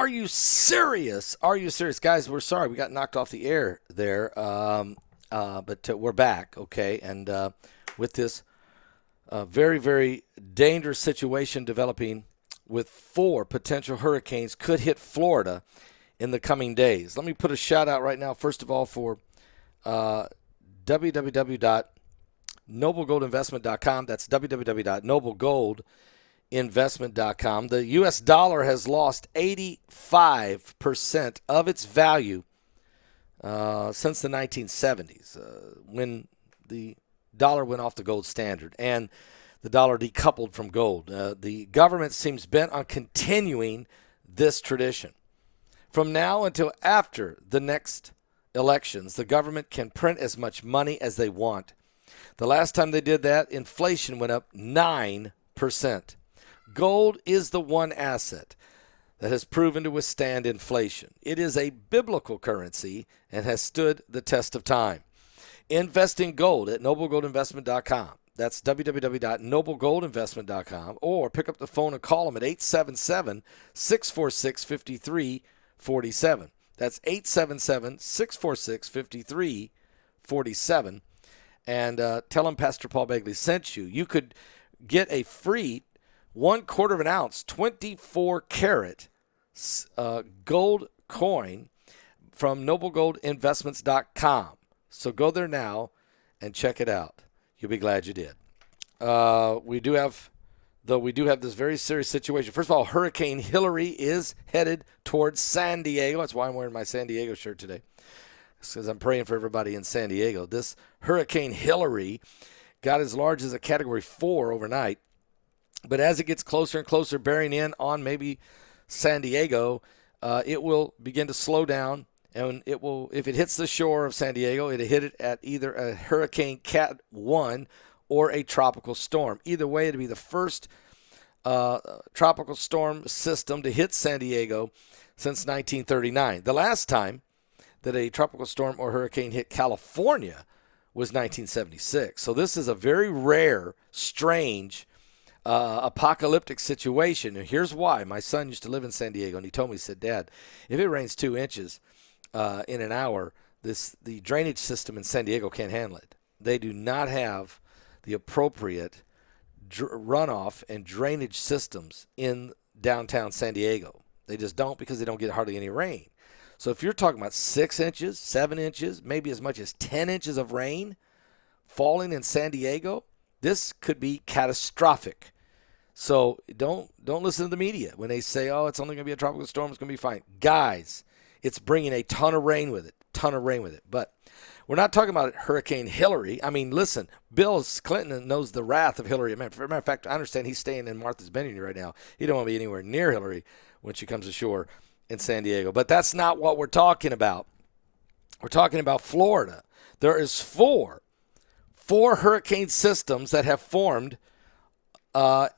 Are you serious? Are you serious? Guys, we're sorry. We got knocked off the air there. But we're back, okay? And with this very, very dangerous situation developing with 4 potential hurricanes could hit Florida in the coming days. Let me put a shout out right now, first of all, for www.noblegoldinvestment.com. That's www.noblegoldinvestment.com. The U.S. dollar has lost 85% of its value since the 1970s, when the dollar went off the gold standard and the dollar decoupled from gold. The government seems bent on continuing this tradition. From now until after the next elections, the government can print as much money as they want. The last time they did that, inflation went up 9%. Gold is the one asset that has proven to withstand inflation. It is a biblical currency and has stood the test of time. Invest in gold at noblegoldinvestment.com. That's www.noblegoldinvestment.com. Or pick up the phone and call them at 877-646-5347. That's 877-646-5347. And tell them Pastor Paul Begley sent you. You could get a free 1/4 of an ounce, 24 karat gold coin from noblegoldinvestments.com. So go there now and check it out. You'll be glad you did. We do have this very serious situation. First of all, Hurricane Hillary is headed towards San Diego. That's why I'm wearing my San Diego shirt today, because I'm praying for everybody in San Diego. This Hurricane Hillary got as large as a Category 4 overnight. But as it gets closer and closer, bearing in on maybe San Diego, it will begin to slow down. And it will, if it hits the shore of San Diego, it'll hit it at either a Hurricane Cat 1 or a tropical storm. Either way, it'll be the first tropical storm system to hit San Diego since 1939. The last time that a tropical storm or hurricane hit California was 1976. So this is a very rare, strange, apocalyptic situation. And here's why. My son used to live in San Diego, and he told me, he said, Dad, if it rains 2 inches in an hour, the drainage system in San Diego can't handle it. They do not have the appropriate runoff and drainage systems in downtown San Diego. They just don't, because they don't get hardly any rain. So if you're talking about 6 inches, 7 inches, maybe as much as 10 inches of rain falling in San Diego, this could be catastrophic. So don't listen to the media when they say, oh, it's only going to be a tropical storm, it's going to be fine. Guys, it's bringing a ton of rain with it. But we're not talking about Hurricane Hillary. I mean, listen, Bill Clinton knows the wrath of Hillary. As a matter of fact, I understand he's staying in Martha's Vineyard right now. He don't want to be anywhere near Hillary when she comes ashore in San Diego. But that's not what we're talking about. We're talking about Florida. There is four hurricane systems that have formed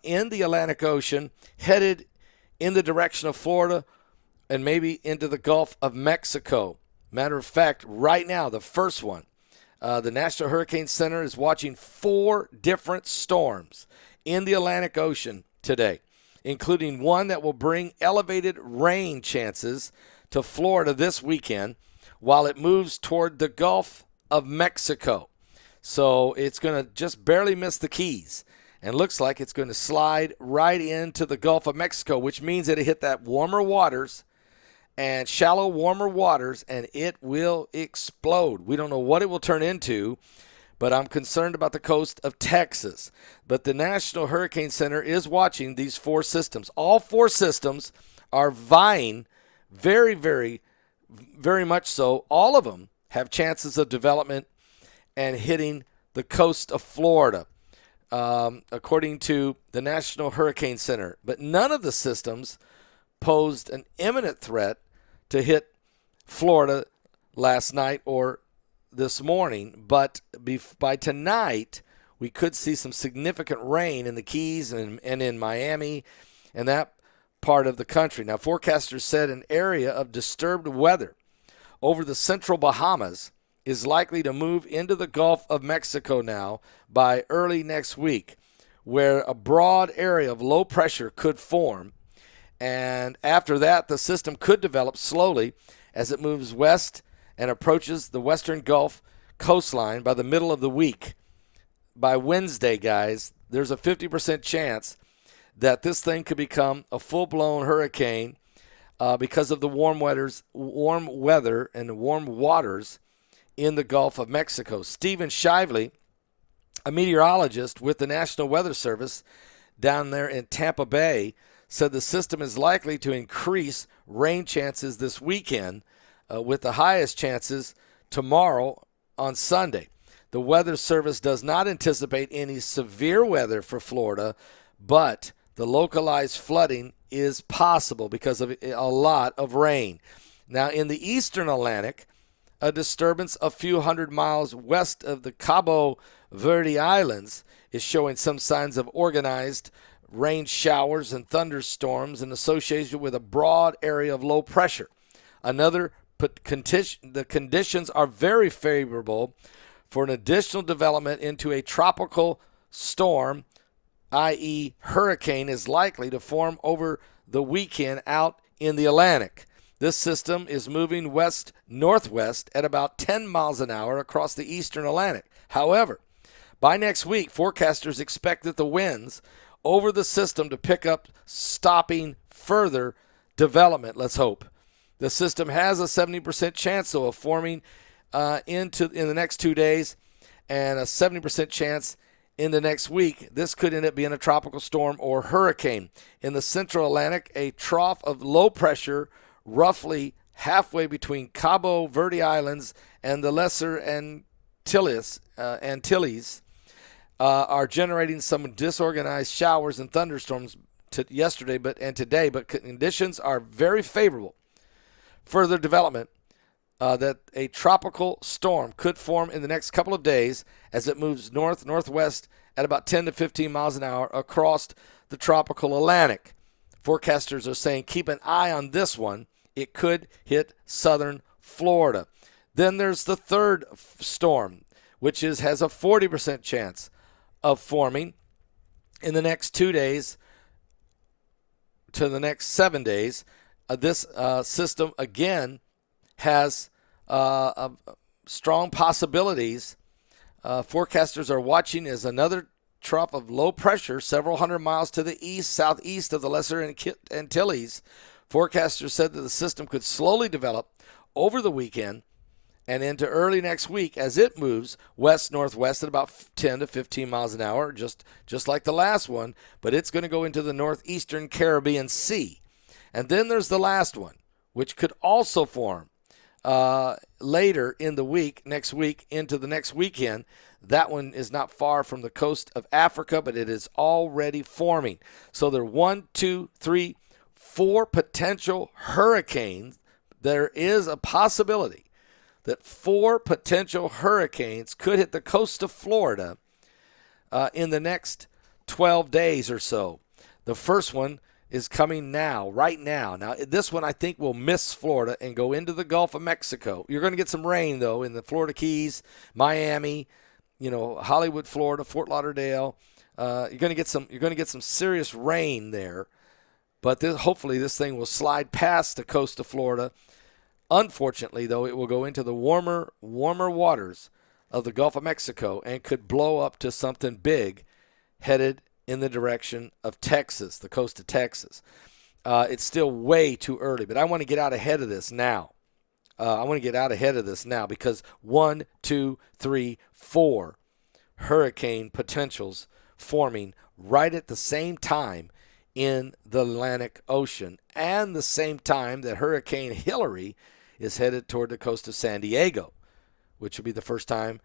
in the Atlantic Ocean, headed in the direction of Florida and maybe into the Gulf of Mexico. Matter of fact, right now, the first one, the National Hurricane Center is watching 4 different storms in the Atlantic Ocean today, including one that will bring elevated rain chances to Florida this weekend while it moves toward the Gulf of Mexico. So it's going to just barely miss the Keys, and looks like it's going to slide right into the Gulf of Mexico, which means that it hit that warmer waters and shallow, warmer waters, and it will explode. We don't know what it will turn into, but I'm concerned about the coast of Texas. But the National Hurricane Center is watching these 4 systems. All 4 systems are vying very, very, very much so. All of them have chances of development and hitting the coast of Florida, according to the National Hurricane Center. But none of the systems posed an imminent threat to hit Florida last night or this morning. But by tonight, we could see some significant rain in the Keys and in Miami and that part of the country. Now, forecasters said an area of disturbed weather over the central Bahamas is likely to move into the Gulf of Mexico now by early next week, where a broad area of low pressure could form, And after that, the system could develop slowly as it moves west and approaches the western Gulf coastline by the middle of the week. By Wednesday, guys, there's a 50% chance that this thing could become a full-blown hurricane because of the warm weather and warm waters in the Gulf of Mexico. Stephen Shively, a meteorologist with the National Weather Service down there in Tampa Bay, said the system is likely to increase rain chances this weekend, with the highest chances tomorrow on Sunday. The Weather Service does not anticipate any severe weather for Florida, but the localized flooding is possible because of a lot of rain. Now, in the eastern Atlantic, a disturbance a few hundred miles west of the Cabo Verde Islands is showing some signs of organized rain showers and thunderstorms in association with a broad area of low pressure. The conditions are very favorable for an additional development into a tropical storm, i.e. hurricane, is likely to form over the weekend out in the Atlantic. This system is moving west-northwest at about 10 miles an hour across the eastern Atlantic. However, by next week, forecasters expect that the winds over the system to pick up, stopping further development, let's hope. The system has a 70% chance, though, of forming in the next 2 days, and a 70% chance in the next week. This could end up being a tropical storm or hurricane. In the central Atlantic, a trough of low pressure roughly halfway between Cabo Verde Islands and the Lesser Antilles are generating some disorganized showers and thunderstorms yesterday and today, but conditions are very favorable. Further development that a tropical storm could form in the next couple of days as it moves north-northwest at about 10 to 15 miles an hour across the tropical Atlantic. Forecasters are saying keep an eye on this one. It could hit southern Florida. Then there's the third storm, which has a 40% chance of forming in the next 2 days to the next 7 days. This system, again, has strong possibilities. Forecasters are watching as another trough of low pressure several hundred miles to the southeast of the Lesser Antilles. Forecasters said that the system could slowly develop over the weekend and into early next week as it moves west-northwest at about 10 to 15 miles an hour, just like the last one, but it's going to go into the northeastern Caribbean Sea. And then there's the last one, which could also form later in the week, next week, into the next weekend. That one is not far from the coast of Africa, but it is already forming. So there are 1, 2, 3, 4 potential hurricanes. There is a possibility that 4 potential hurricanes could hit the coast of Florida in the next 12 days or so. The first one is coming now, right now. Now, this one I think will miss Florida and go into the Gulf of Mexico. You're going to get some rain, though, in the Florida Keys, Miami, Hollywood, Florida, Fort Lauderdale. You're going to get some serious rain there. But hopefully this thing will slide past the coast of Florida. Unfortunately, though, it will go into the warmer waters of the Gulf of Mexico and could blow up to something big headed in the direction of Texas, the coast of Texas. It's still way too early, but I want to get out ahead of this now. Because 1, 2, 3, 4 hurricane potentials forming right at the same time in the Atlantic Ocean, and the same time that Hurricane Hillary is headed toward the coast of San Diego, which will be the first time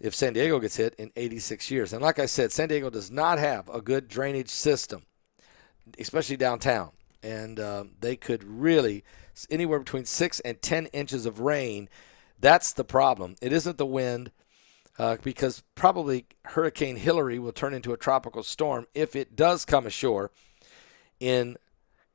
if San Diego gets hit in 86 years. And like I said, San Diego does not have a good drainage system, especially downtown. And they could really, anywhere between 6 and 10 inches of rain. That's the problem. It isn't the wind, because probably Hurricane Hillary will turn into a tropical storm if it does come ashore in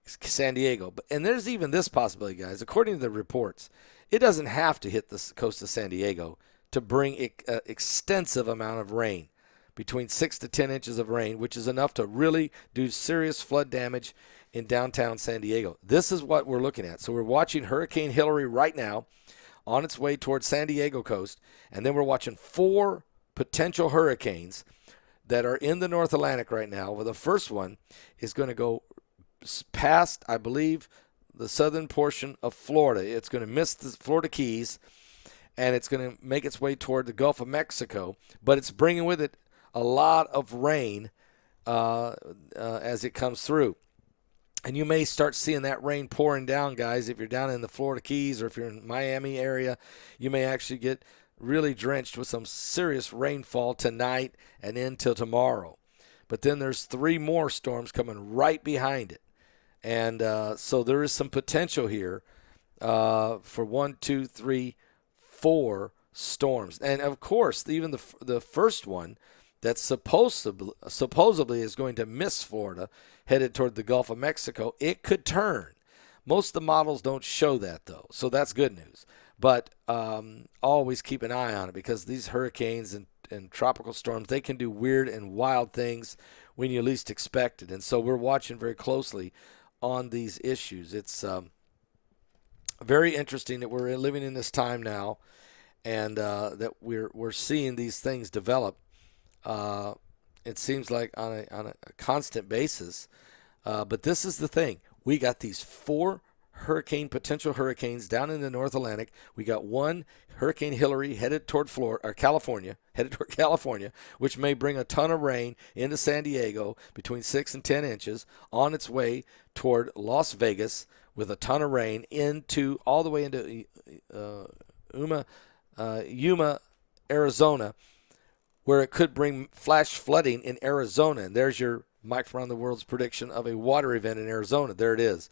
San Diego. And there's even this possibility, guys. According to the reports, it doesn't have to hit the coast of San Diego to bring extensive amount of rain, between 6 to 10 inches of rain, which is enough to really do serious flood damage in downtown San Diego. This is what we're looking at. So we're watching Hurricane Hilary right now on its way towards San Diego coast, and then we're watching 4 potential hurricanes that are in the North Atlantic right now. Well, the first one is going to go past, I believe, the southern portion of Florida. It's going to miss the Florida Keys, and it's going to make its way toward the Gulf of Mexico, but it's bringing with it a lot of rain as it comes through. And you may start seeing that rain pouring down, guys. If you're down in the Florida Keys or if you're in Miami area, you may actually get really drenched with some serious rainfall tonight and into tomorrow. But then there's 3 more storms coming right behind it. And so there is some potential here for 1, 2, 3, 4 storms. And, of course, even the first one that supposedly is going to miss Florida, headed toward the Gulf of Mexico, it could turn. Most of the models don't show that, though, so that's good news. But always keep an eye on it, because these hurricanes and tropical storms, they can do weird and wild things when you least expect it. And so we're watching very closely on these issues. It's very interesting that we're living in this time now, and that we're seeing these things develop. It seems like on a constant basis. But this is the thing. We got these 4 potential hurricanes down in the North Atlantic. We got 1 Hurricane Hilary headed toward California, which may bring a ton of rain into San Diego, between 6 and 10 inches, on its way toward Las Vegas with a ton of rain all the way into Yuma, Arizona, where it could bring flash flooding in Arizona. And there's your Mike from Around the World's prediction of a water event in Arizona. There it is.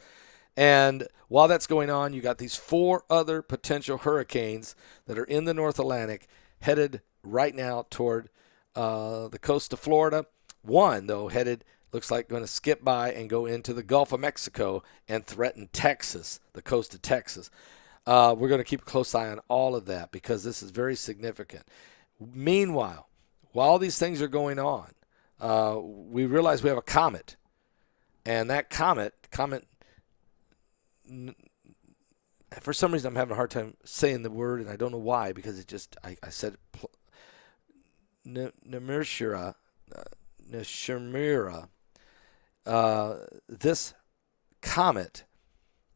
And while that's going on, you got these 4 other potential hurricanes that are in the North Atlantic headed right now toward the coast of Florida. One, though, looks like going to skip by and go into the Gulf of Mexico and threaten Texas, the coast of Texas. We're going to keep a close eye on all of that, because this is very significant. Meanwhile, while these things are going on, we realize we have a comet. And that comet, for some reason I'm having a hard time saying the word, and I don't know why, because it just, I said Nemeshira. This comet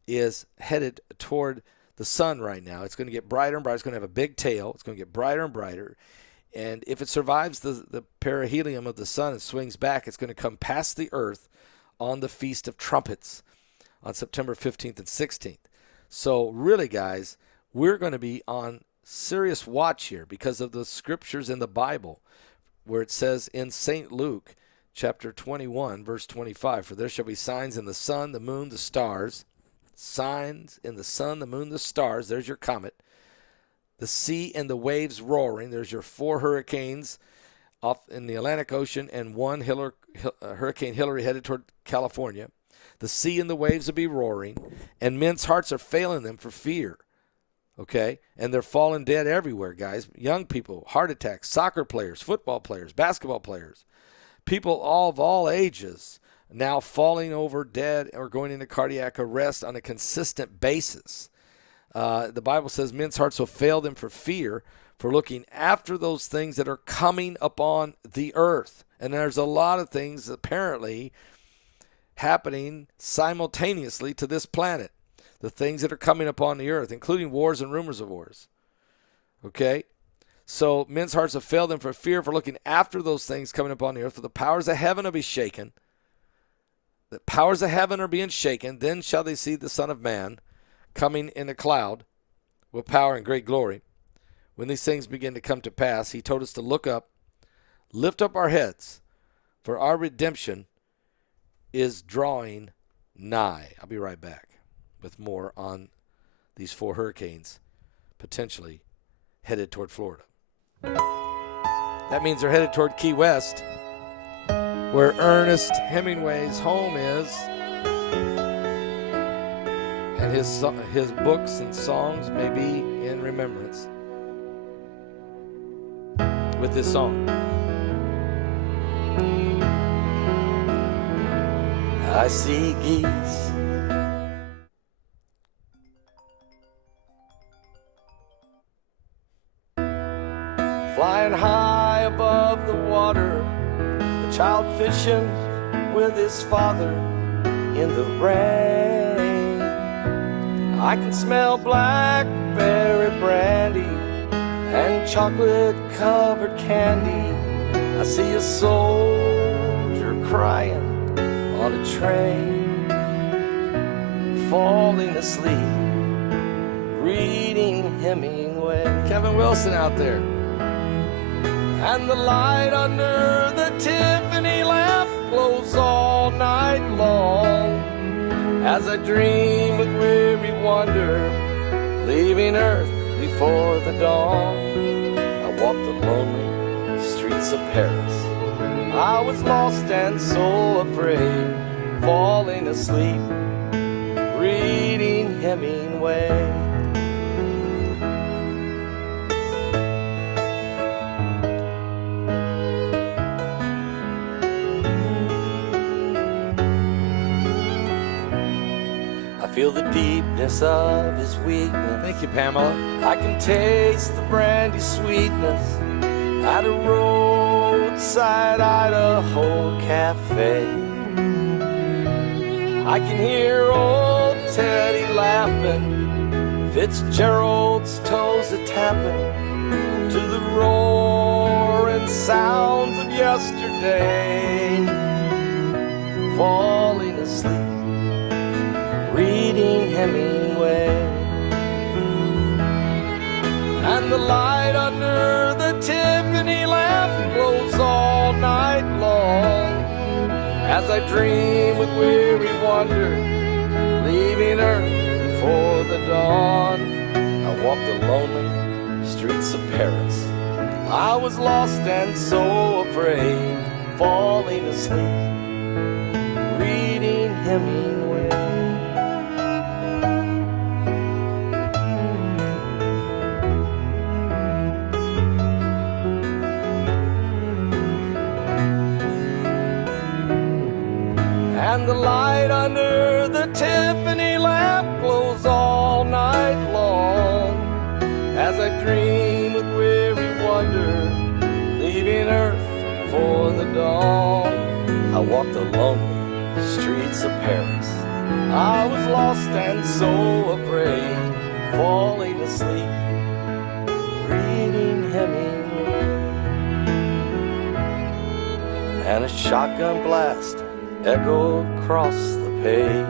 is headed toward the sun right now. It's going to get brighter and brighter. It's going to have a big tail. It's going to get brighter and brighter. And if it survives the perihelion of the sun and swings back, it's going to come past the earth on the Feast of Trumpets on September 15th and 16th. So really, guys, we're going to be on serious watch here because of the scriptures in the Bible, where it says in St. Luke chapter 21, verse 25, "For there shall be signs in the sun, the moon, the stars." Signs in the sun, the moon, the stars. There's your comet. The sea and the waves roaring. There's your 4 hurricanes off in the Atlantic Ocean, and 1 Hurricane Hilary headed toward California. The sea and the waves will be roaring, and men's hearts are failing them for fear. Okay? And they're falling dead everywhere, guys. Young people, heart attacks, soccer players, football players, basketball players, people of all ages now falling over dead or going into cardiac arrest on a consistent basis. The Bible says men's hearts will fail them for fear, for looking after those things that are coming upon the earth. And there's a lot of things apparently happening simultaneously to this planet. The things that are coming upon the earth, including wars and rumors of wars. Okay? So men's hearts have failed them for fear, for looking after those things coming upon the earth. For the powers of heaven will be shaken. The powers of heaven are being shaken. Then shall they see the Son of Man coming in a cloud with power and great glory. When these things begin to come to pass, he told us to look up, lift up our heads, for our redemption is drawing nigh. I'll be right back with more on these 4 hurricanes potentially headed toward Florida. That means they're headed toward Key West, where Ernest Hemingway's home is, and his books and songs may be in remembrance with this song. I see geese. Flying high above the water, a child fishing with his father in the rain. I can smell blackberry brandy and chocolate-covered candy. I see a soldier crying on a train, falling asleep, reading Hemingway. Kevin Wilson out there. And the light under the Tiffany lamp glows all night long as I dream with weary wonder, leaving Earth before the dawn. I walk the lonely streets of Paris. I was lost and so afraid, falling asleep, reading Hemingway. Feel the deepness of his weakness. Thank you, Pamela. I can taste the brandy sweetness at a roadside Idaho cafe. I can hear old Teddy laughing, Fitzgerald's toes a-tapping to the roaring sounds of yesterday, falling asleep, reading Hemingway. And the light under the Tiffany lamp glows all night long as I dream with weary wonder, leaving Earth before the dawn. I walk the lonely streets of Paris. I was lost and so afraid, falling asleep, reading Hemingway. And the light under the Tiffany lamp glows all night long as I dream with weary wonder, leaving Earth before the dawn. I walk the lonely streets of Paris. I was lost and so afraid, falling asleep, reading Hemingway. And a shotgun blast echoed across the page,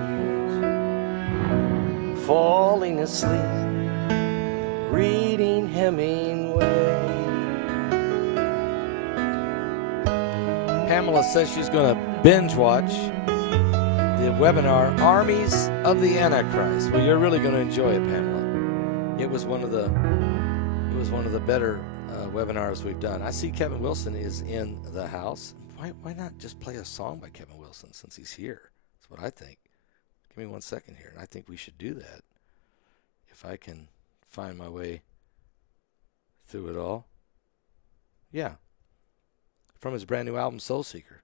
falling asleep, reading Hemingway. Pamela says she's going to binge watch the webinar Armies of the Antichrist. Well, you're really going to enjoy it, Pamela. It was one of the better webinars we've done. I see Kevin Wilson is in the house. Why not just play a song by Kevin Wilson since he's here? That's what I think. Give me 1 second here, and I think we should do that. If I can find my way through it all. Yeah. From his brand new album, Soul Seeker.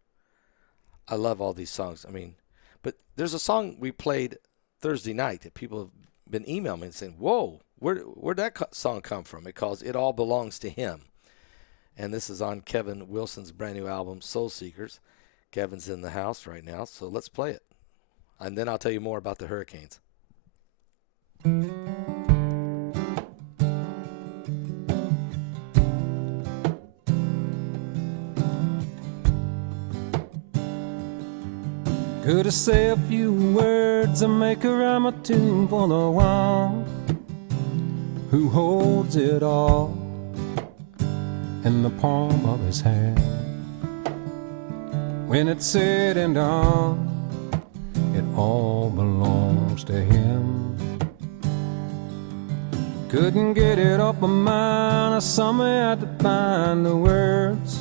I love all these songs. I mean, but there's a song we played Thursday night that people have been emailing me and saying, whoa, where'd that song come from? Because It All Belongs to Him. And this is on Kevin Wilson's brand new album, Soul Seekers. Kevin's in the house right now, so let's play it. And then I'll tell you more about the Hurricanes. Could I say a few words and make a rhyme or tune for the one who holds it all in the palm of his hand? When it's said and done, it all belongs to him. Couldn't get it off my mind, I somehow had to find the words,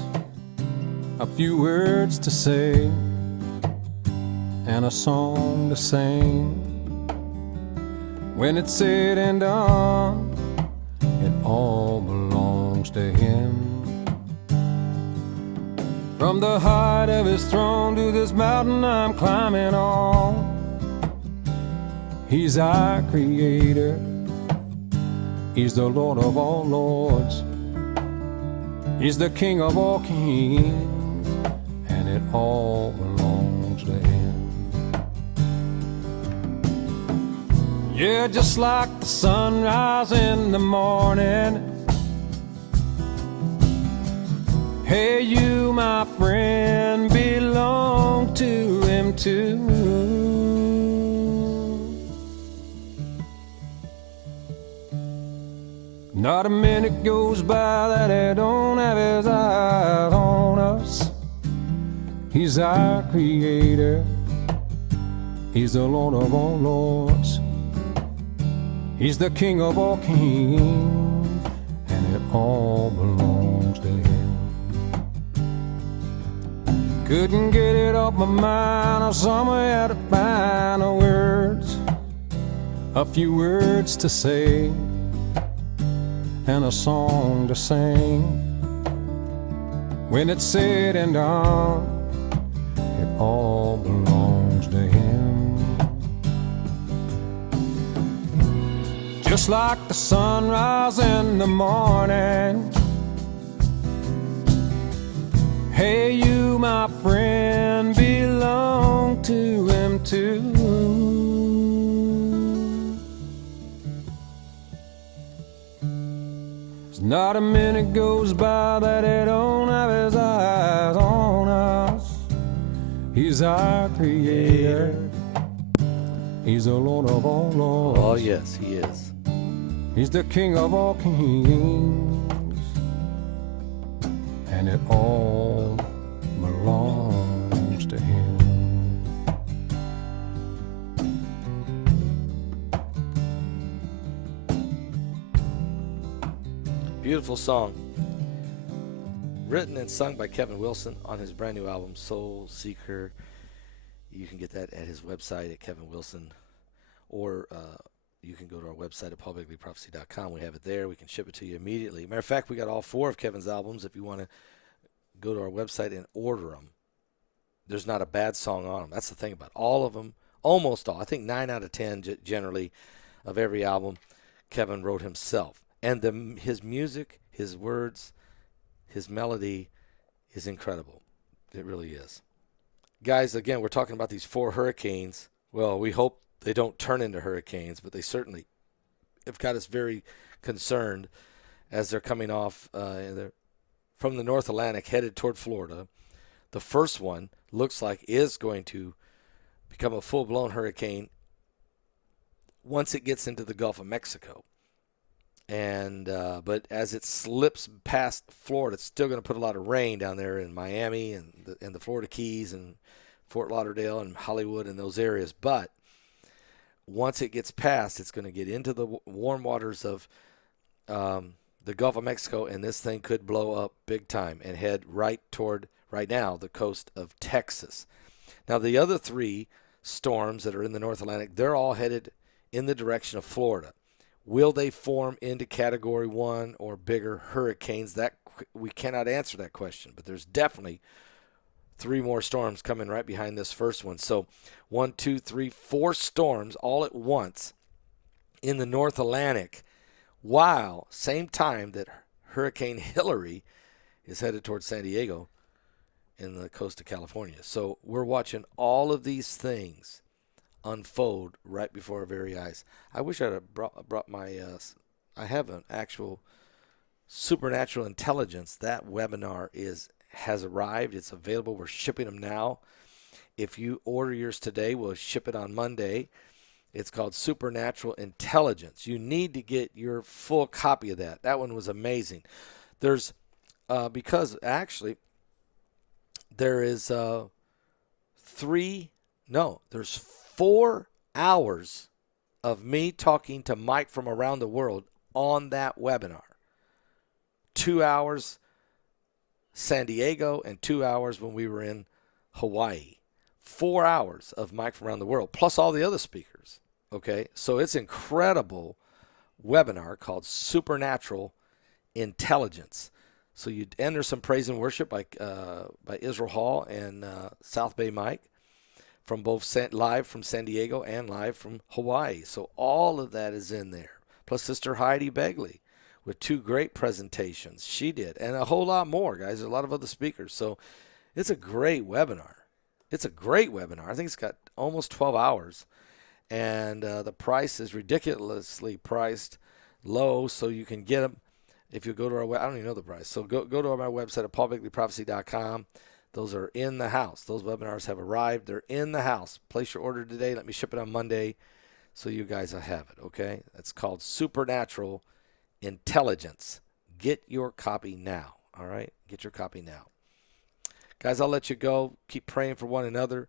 a few words to say, and a song to sing. When it's said and done, it all belongs to him. From the height of his throne to this mountain I'm climbing on. He's our creator. He's the Lord of all lords. He's the King of all kings, and it all belongs to him. Yeah, just like the sunrise in the morning. Hey, you, my friend, belong to him too. Not a minute goes by that he don't have his eyes on us. He's our creator. He's the Lord of all lords. He's the King of all kings, and it all belongs to him. Couldn't get it off my mind, or somewhere had to find the words, a few words to say, and a song to sing. When it's said and done, it all belongs to him. Just like the sunrise in the morning. Hey, you, my friend, belong to him too. There's not a minute goes by that he don't have his eyes on us. He's our creator. He's the Lord of all lords. Oh, yes, he is. He's the King of all kings, and it all belongs to him. Beautiful song. Written and sung by Kevin Wilson on his brand new album, Soul Seeker. You can get that at his website at Kevin Wilson, or you can go to our website at paulbegleyprophecy.com. We have it there. We can ship it to you immediately. Matter of fact, we got all 4 of Kevin's albums. If you want to go to our website and order them, there's not a bad song on them. That's the thing about all of them, almost all. I think 9 out of 10 generally of every album Kevin wrote himself. And his music, his words, his melody is incredible. It really is. Guys, again, we're talking about these 4 hurricanes. Well, we hope they don't turn into hurricanes, but they certainly have got us very concerned as they're coming off from the North Atlantic headed toward Florida. The first one looks like is going to become a full-blown hurricane once it gets into the Gulf of Mexico. And but as it slips past Florida, it's still going to put a lot of rain down there in Miami and the Florida Keys and Fort Lauderdale and Hollywood and those areas. But once it gets past, it's going to get into the warm waters of the Gulf of Mexico, and this thing could blow up big time and head right toward, right now, the coast of Texas. Now, the other 3 storms that are in the North Atlantic, they're all headed in the direction of Florida. Will they form into Category 1 or bigger hurricanes? That we cannot answer that question, but there's definitely 3 more storms coming right behind this first one. So 1, 2, 3, 4 storms all at once in the North Atlantic, while same time that Hurricane Hillary is headed towards San Diego in the coast of California. So we're watching all of these things unfold right before our very eyes. I wish I'd have brought my I have an actual supernatural intelligence. That webinar has arrived. It's available. We're shipping them now. If you order yours today, we'll ship it on Monday. It's called Supernatural Intelligence. You need to get your full copy of that. That one was amazing. There's because actually there is there's 4 hours of me talking to Mike from around the world on that webinar. 2 hours San Diego and 2 hours when we were in Hawaii. 4 hours of Mike from around the world, plus all the other speakers. Okay, so it's an incredible webinar called Supernatural Intelligence. So and there's some praise and worship by Israel Hall and South Bay Mike from both live from San Diego and live from Hawaii. So all of that is in there. Plus Sister Heidi Begley with 2 great presentations she did, and a whole lot more, guys. There's a lot of other speakers. So it's a great webinar. It's a great webinar. I think it's got almost 12 hours, and the price is ridiculously priced low, so you can get them if you go to our I don't even know the price. So go to our website at paulbegleyprophecy.com. Those are in the house. Those webinars have arrived. They're in the house. Place your order today. Let me ship it on Monday so you guys will have it, okay? That's called Supernatural Intelligence. Get your copy now, all right? Get your copy now. Guys, I'll let you go. Keep praying for one another.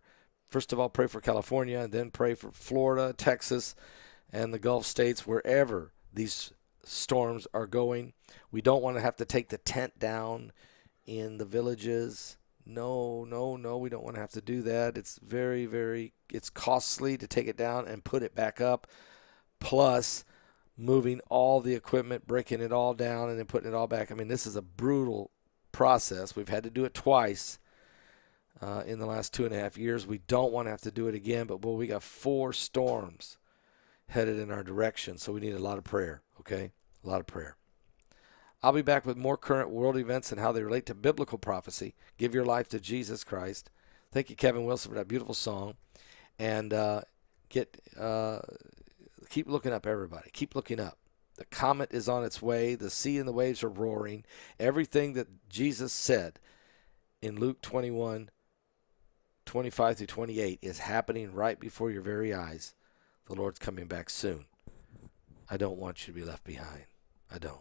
First of all, pray for California, and then pray for Florida, Texas, and the Gulf states, wherever these storms are going. We don't want to have to take the tent down in the villages. No, we don't want to have to do that. It's it's costly to take it down and put it back up, plus moving all the equipment, breaking it all down, and then putting it all back. I mean, this is a brutal process. We've had to do it twice in the last 2.5 years. We don't want to have to do it again, but we got 4 storms headed in our direction, so we need a lot of prayer, okay? A lot of prayer. I'll be back with more current world events and how they relate to biblical prophecy. Give your life to Jesus Christ. Thank you, Kevin Wilson, for that beautiful song. And keep looking up, everybody. Keep looking up. The comet is on its way. The sea and the waves are roaring. Everything that Jesus said in Luke 21:25-28 is happening right before your very eyes. The Lord's coming back soon. I don't want you to be left behind. I don't.